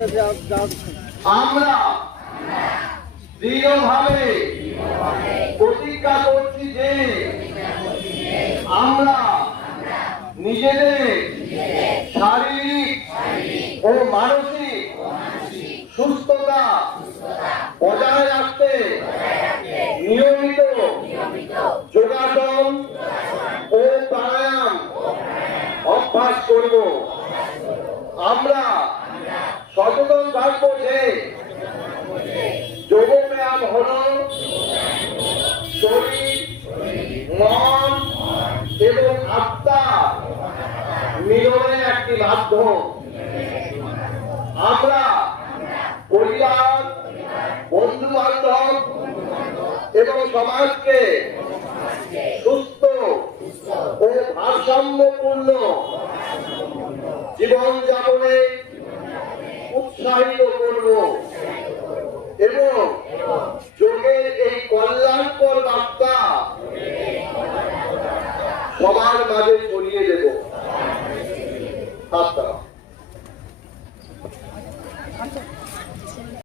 আমরা দৃঢ়ভাবে প্রতিজ্ঞা করছি যে আমরা নিজেদের শারীরিক ও মানসিক সুস্থতা বজায় রাখতে নিয়মিত যোগাসন ও প্রাণায়াম অভ্যাস করব। আমরা সচেতন থাকবো যে যোগব্যায়াম হল শরীর, মন এবং আত্মা মিলনের একটি মাধ্যম। আমরা পরিবার, বন্ধু বান্ধব এবং সমাজকে সুস্থ ও ভারসাম্যপূর্ণ জীবনযাপনে উৎসাহিত করব এবং যোগের এই কল্যাণকর বার্তা সবার মাঝে ছড়িয়ে দেব।